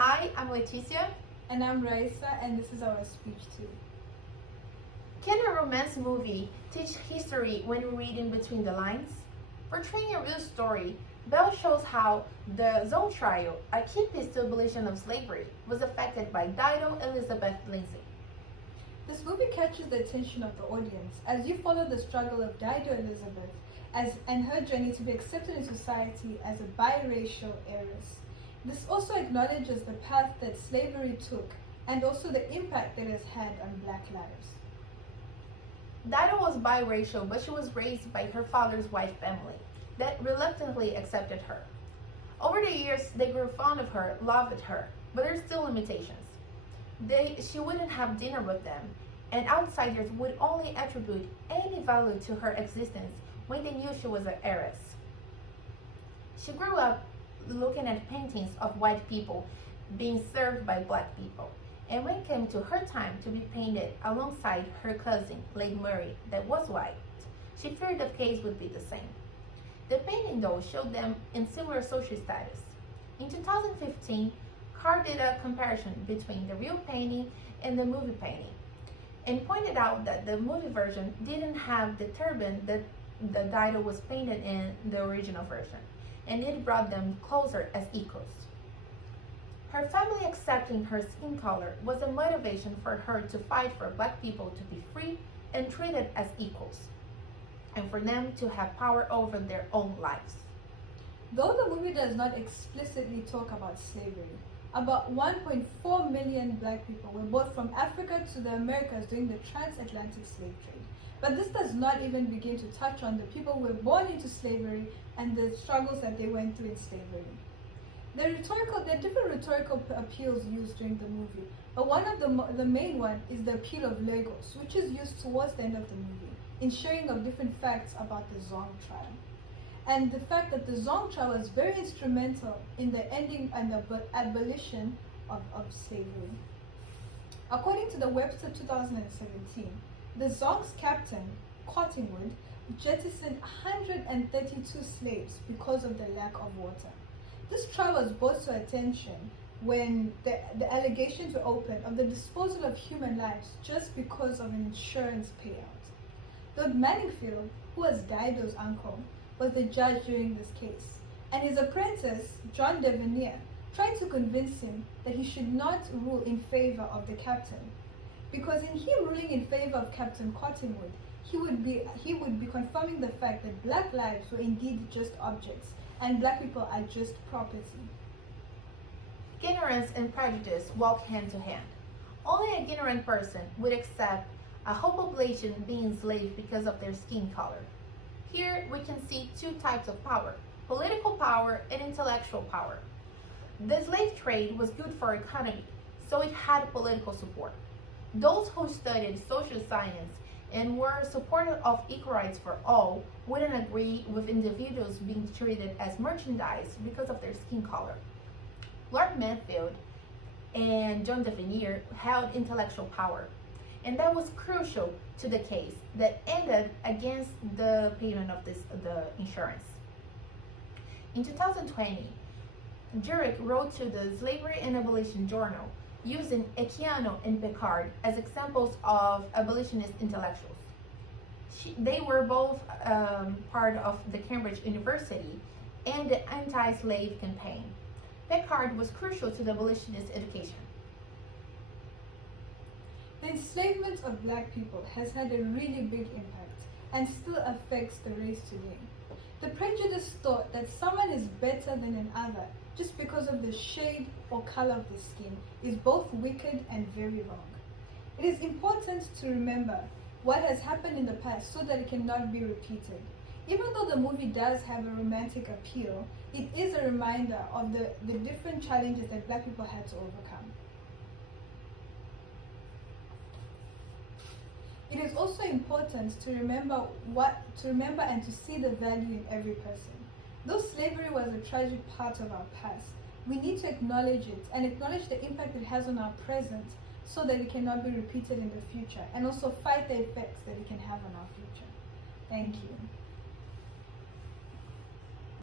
Hi, I'm Leticia. And I'm Raisa, and this is our speech too. Can a romance movie teach history when reading between the lines? Portraying a real story, Belle shows how the Zone trial, a key piece to abolition of slavery, was affected by Dido Elizabeth Lindsay. This movie catches the attention of the audience as you follow the struggle of Dido Elizabeth and her journey to be accepted in society as a biracial heiress. This also acknowledges the path that slavery took and also the impact that it has had on Black lives. Dido was biracial, but she was raised by her father's white family that reluctantly accepted her. Over the years, they grew fond of her, loved her, but there's still limitations. She wouldn't have dinner with them, and outsiders would only attribute any value to her existence when they knew she was an heiress. She grew up looking at paintings of white people being served by Black people. And when it came to her time to be painted alongside her cousin, Lady Murray, that was white, she feared the case would be the same. The painting, though, showed them in similar social status. In 2015, Carr did a comparison between the real painting and the movie painting, and pointed out that the movie version didn't have the turban that the Dido was painted in the original version, and it brought them closer as equals. Her family accepting her skin color was a motivation for her to fight for Black people to be free and treated as equals, and for them to have power over their own lives. Though the movie does not explicitly talk about slavery, about 1.4 million Black people were brought from Africa to the Americas during the transatlantic slave trade. But this does not even begin to touch on the people who were born into slavery and the struggles that they went through in slavery. There are different rhetorical appeals used during the movie, but one of the main one is the appeal of Lagos, which is used towards the end of the movie in sharing of different facts about the Zong trial. And the fact that the Zong trial was very instrumental in the ending and the abolition of slavery. According to the Webster 2017, the Zong's captain, Cottonwood, jettisoned 132 slaves because of the lack of water. This trial was brought to attention when the allegations were opened of the disposal of human lives just because of an insurance payout. Lord Manningfield, who was Dido's uncle, was the judge during this case, and his apprentice, John Devanere, tried to convince him that he should not rule in favor of the captain, because in him ruling in favor of Captain Cottonwood, he would be confirming the fact that Black lives were indeed just objects, and Black people are just property. Ignorance and prejudice walk hand to hand. Only an ignorant person would accept a whole population being enslaved because of their skin color. Here we can see two types of power: political power and intellectual power. The slave trade was good for economy, so it had political support. Those who studied social science and were supportive of equal rights for all wouldn't agree with individuals being treated as merchandise because of their skin color. Lord Mansfield and John Devanere held intellectual power, and that was crucial to the case that ended against the payment of the insurance. In 2020, Rhetoric wrote to the Slavery and Abolition Journal using Equiano and Picard as examples of abolitionist intellectuals. They were both part of the Cambridge University and the anti-slave campaign. Picard was crucial to the abolitionist education. The enslavement of Black people has had a really big impact and still affects the race today. The prejudice thought that someone is better than another just because of the shade or color of the skin is both wicked and very wrong. It is important to remember what has happened in the past so that it cannot be repeated. Even though the movie does have a romantic appeal, it is a reminder of the different challenges that Black people had to overcome. It is also important to remember and to see the value in every person. Though slavery was a tragic part of our past, we need to acknowledge it and acknowledge the impact it has on our present so that it cannot be repeated in the future, and also fight the effects that it can have on our future. Thank you.